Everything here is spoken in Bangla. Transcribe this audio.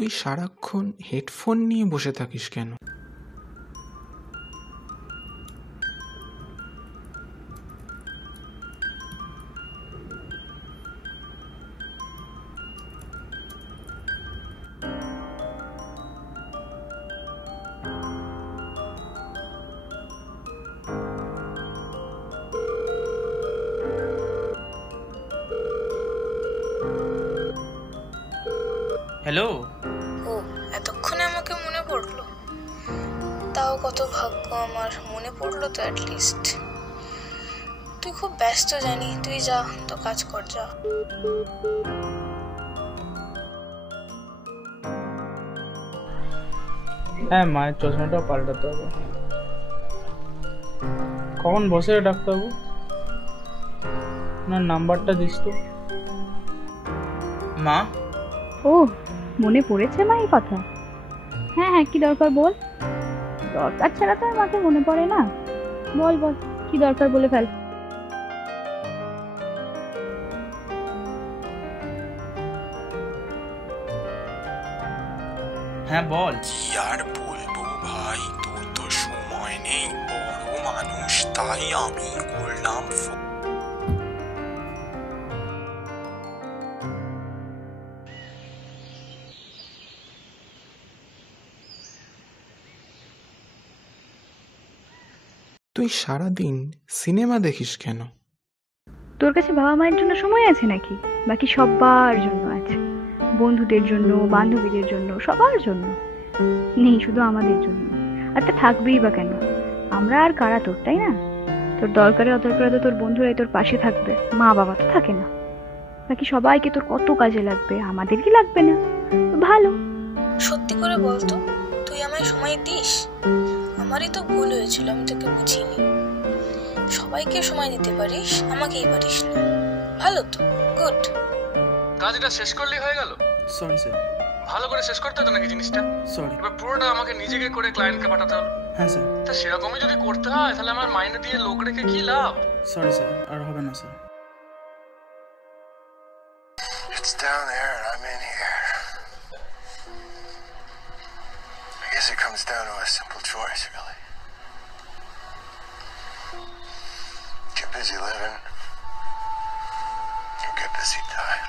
তুই সারাক্ষণ হেডফোন নিয়ে বসে থাকিস কেন? হ্যালো। ও এতক্ষণে আমাকে মনে পড়লো? তাও কত ভাগ্য আমার, মনে পড়লো তো অ্যাটলিস্ট। তুই খুব ব্যস্ত জানি, তুই যা, তো কাজ কর, যা। হ্যাঁ, মায়ের চশমাটাও পাল্টাতে হবে। কখন বসে রে ডাক্তারবাবু? না, নাম্বারটা দিস তো। মা। ও মনে পড়েছে মা এই কথা? হ্যাঁ হ্যাঁ, কি দরকার বল। দরকার ছাড়া তো আর মাকে মনে পড়ে না। বল বল, কি দরকার বলে ফেল। হ্যাঁ বল। কি আর বলবো ভাই, তোর তো সময় নেই, বড় মানুষ, তাই আমি করলাম ফোন। তুই সারাদিন সিনেমা দেখিস কেন? তোর কাছে বাবা মায়ের জন্য সময় আছে নাকি? বাকি সবার জন্য আছে, বন্ধুদের জন্য, বান্ধবীদের জন্য, সবার জন্য নেই, শুধু আমাদের জন্য। আর তা থাকবেই বা কেন? আমরা আর কারা তোর, তাই না? তোর দরকারে অদরকারে তো তোর বন্ধুরাই তোর পাশে থাকবে, মা বাবা তো থাকে না। বাকি সবাইকে তোর কত কাজে লাগবে, আমাদের কি লাগবে না? তো ভালো। সত্যি করে বলতো, তুই আমায় সময় দিস? আমারই তো ভুল হয়েছিল, আমি তোকে বুঝিনি। সবাইকে সময় দিতে পারিস, আমাকেই পারিস না। ভালো তো, গুড। কাজটা শেষ করলেই হয়ে গেল? Sorry sir. ভালো করে শেষ করতে হতো নাকি জিনিসটা? সরি। এবার পুরোটা আমাকে নিজেকে করে ক্লায়েন্টকে পাঠাতে হলো। হ্যাঁ স্যার। তা সেরকমই যদি করতে হয় তাহলে আমার মাইনে দিয়ে লোক রেখে কি লাভ? সরি স্যার, আর হবে না sir. It's down there and I'm in here. I guess it comes down to a simple choice, really. Get busy living or get busy dying.